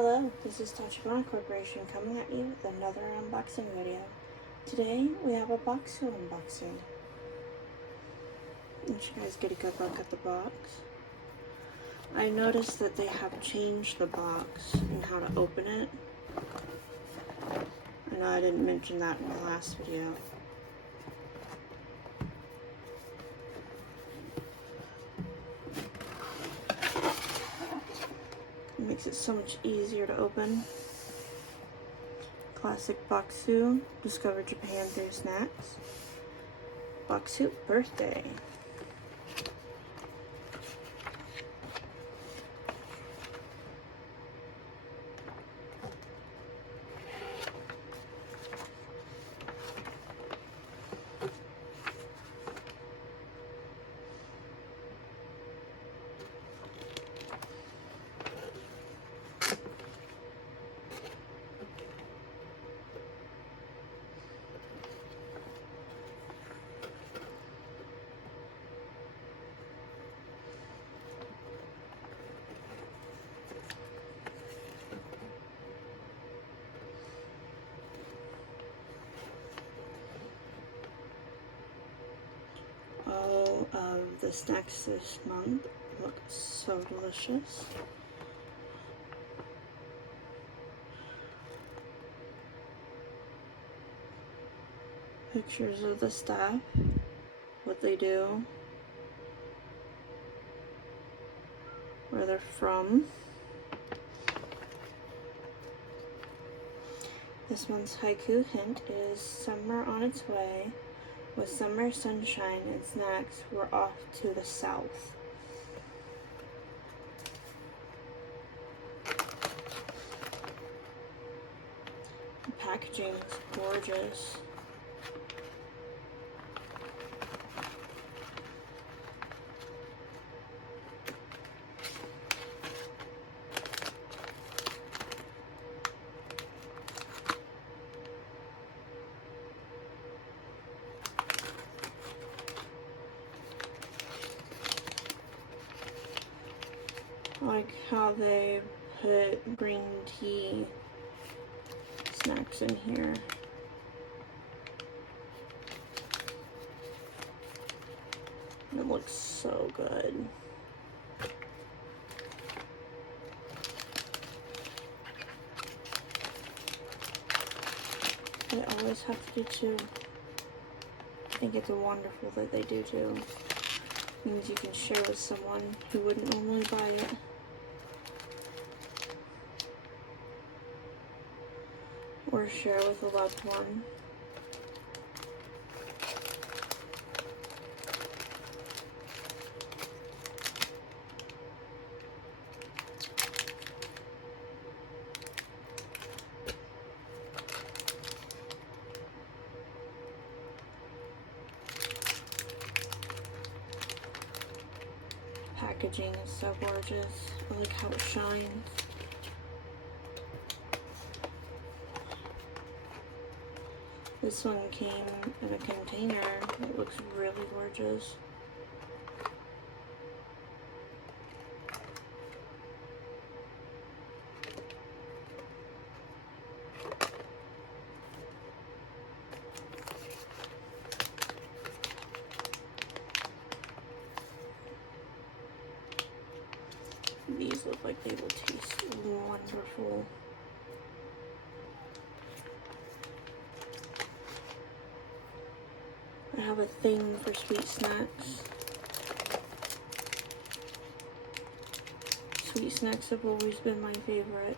Hello, this is Tachibana Corporation coming at you with another unboxing video. Today we have a Bokksu unboxing. You guys get a good look at the box. I noticed that they have changed the box and how to open it. I know I didn't mention that in the last video. It makes it so much easier to open. Classic Bokksu, discover Japan through snacks. Bokksu Birthday. All of the snacks this month look so delicious. Pictures of the staff, what they do, where they're from. This month's haiku hint is summer on its way. With summer sunshine and snacks, we're off to the south. The packaging is gorgeous. I like how they put green tea snacks in here. It looks so good. They always have to do two. I think it's wonderful that they do too. Means you can share with someone who wouldn't normally buy it. Or share with a loved one. Packaging is so gorgeous. I like how it shines. This one came in a container. It looks really gorgeous. These look like they will taste wonderful. I have a thing for sweet snacks. Sweet snacks have always been my favorite.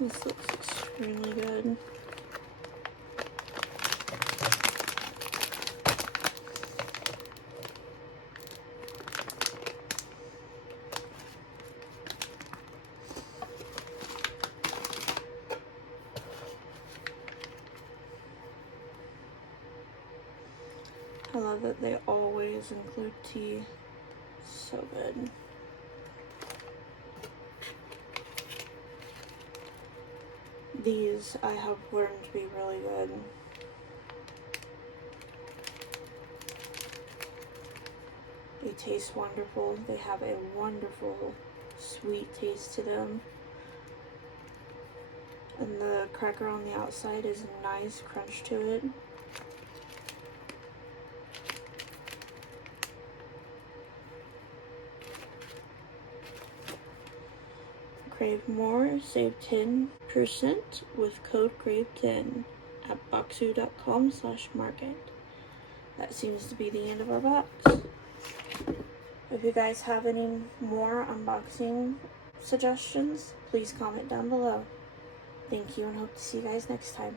This looks extremely good. I love that they always include tea. So good. These I have learned to be really good. They taste wonderful. They have a wonderful sweet taste to them. And the cracker on the outside is a nice crunch to it. Crave more, save 10% with code GRAVE10 at bokksu.com/market. That seems to be the end of our box. If you guys have any more unboxing suggestions, please comment down below. Thank you and hope to see you guys next time.